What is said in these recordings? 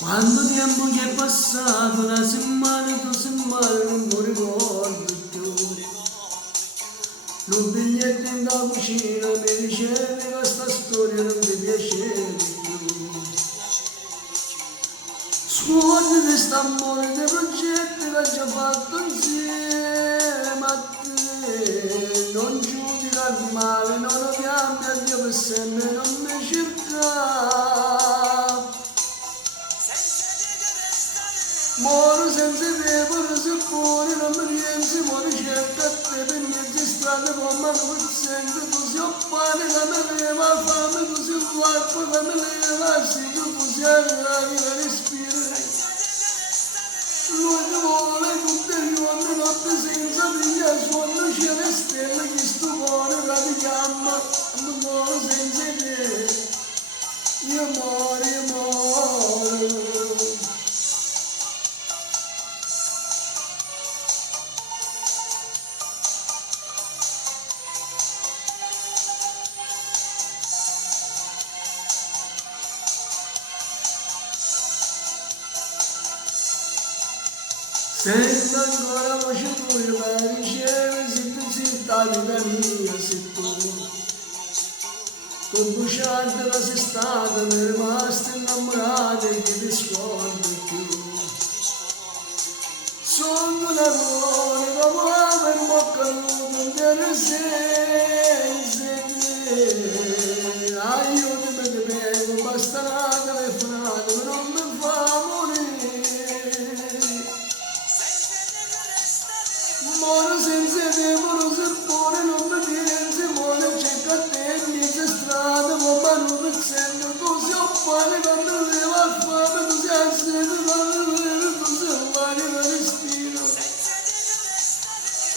Quando tempo che è passato, una settimana, 2 settimane, non mi ricordo più. Non biglietto in da cucina mi dicevi che questa storia non ti piaceva più. Scuondi di st'amore dei progetti che ho già fatto insieme a te. Non giudicarmi male, non odiarmi a Dio per sempre, non mi cercare. Moro senza te, pure se fuori, non mi rienzi, muore cerca a te per mezzo strade, con mano per sempre, tu sei oppare, che mi leva fame, tu sei l'acqua, che mi leva, sì, tu sei l'aria che respira. Lui ti vuole tutte le giorni, notte senza via, suono c'è le stelle, che sto cuore che ti chiama, non muore senza te, io muore, io muore. Sento ancora voce tua, ma ricevi se tu sei stata da mia, se tu. Con bruciante la sei stata, mi è rimasta innamorata e che ti scordo più. Sono un amore, come amo in bocca al mondo, non te senza te. Aiutami, ti prego, basta una telefonata, non mi fa morire. Moro senza te, moro se fuori, non mi pensi, moro cerca a te, in mezza strada, ma non mi sento, tu sei un pane, quando leva il fame, tu sei al seno, quando leva, tu sei l'aria che respiro.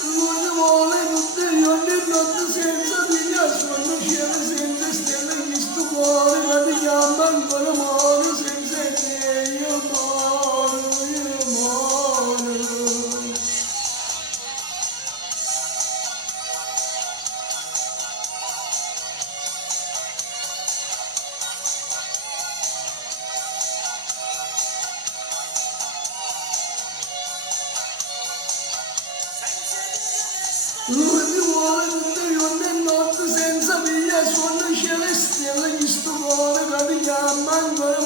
Lui ti vuole tutti i giorni e notte senza via, suono cielo senza stelle, che sto cuore che ti chiama ancora, moro senza te, io moro, io moro. Lui ti vuole tutti i giorni e notte senza via, suono cielo e stelle, che sto cuore che ti chiama ancora,